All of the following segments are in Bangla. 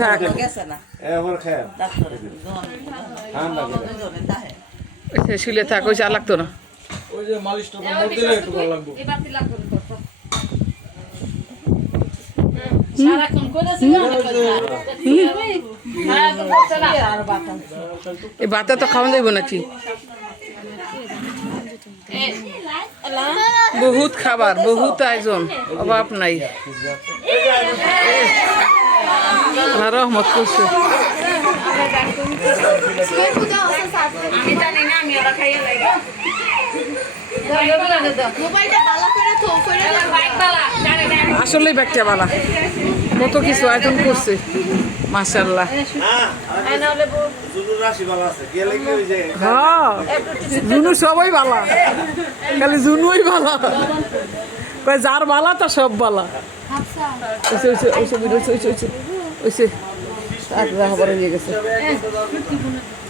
থাক শুলে থাক ওই চা লাগতো না ওই যে মালিশটা দিলে একটু ভালো লাগবে এই বাতা তো খাওয়া যাইব নাকি বহুত খাবার বহুত আয়োজন অভাব নাই রহমত করছে আসলেই ব্যাগটা বালা কত কিছু আয়োজন করছে মাশাআল্লাহ হ্যাঁ জুনু সবাই বালা খালি জুনুই বালা কয় যার বালা তা সব বালা খবরে নিয়ে গেছে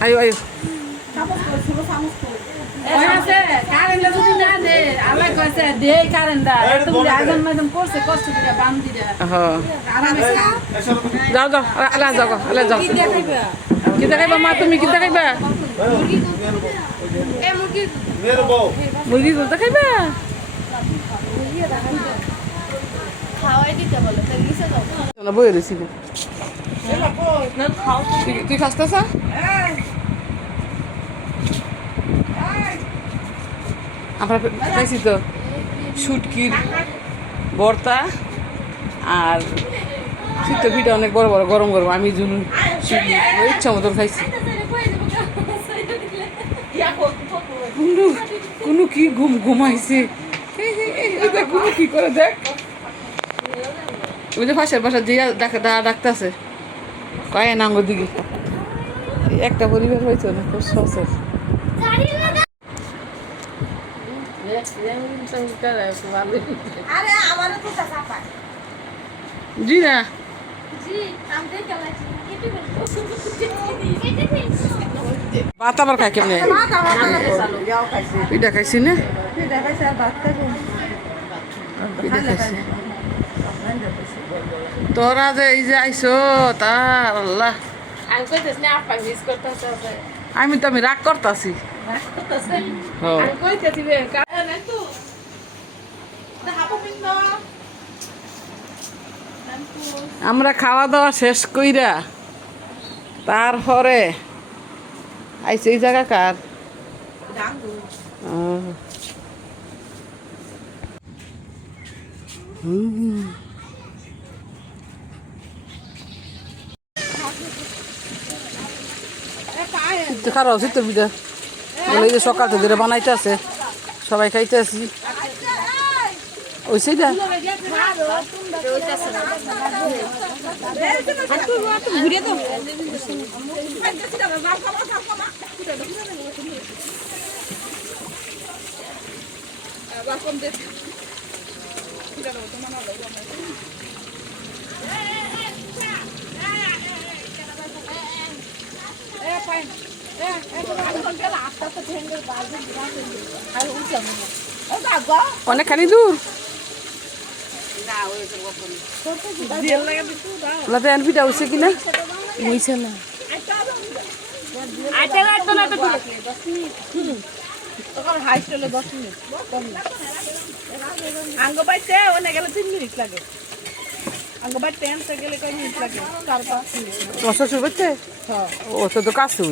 আয়ো আয়ো যাও যাও আল্লাহ যাও আল্লাহ যাও কি দেখাইবা মা তুমি কি দেখাইবা মুরগি দেখাইবা বই রয়েছি তুই খাসতেছ আমরা খাইছি তো শুটকির ভর্তা আর শীত পিঠা অনেক বড় বড় গরম গরম আমি জুন ইচ্ছা মতন খাইছি কোনো কি ঘুমাইছে কোনো কি করে দেখ ওই যে ফাঁসের বাসা যে ডাকতেছে কয় নাঙ্গ দিকে একটা পরিবার হয়েছে না খুব সচের জি না ভাত আবার খাই কেমনে পিঠা খাইছি না পিঠা খাইছি তোরা যে এই যে আইসো তার আল্লাহ আমি তো রাগ করতাছি আমরা খাওয়া দাওয়া শেষ কইরা তারপরে আইসে এই জায়গা কার খারাপ হচ্ছে তো বিটা বলে এই যে সকাল থেকে বানাইতে আছে সবাই খাইতে আসি ওই সেইটা অনেকখানি দূর পিঠা হচ্ছে কিনা হইছে না আঙ্গ বাইতে অনেক গেলে 3 মিনিট লাগে আঙ্গ বাইতে আনতে গেলে কয় মিনিট লাগে 4-5 মিনিট শ্বশুর বাড়িতে ও তো কাছে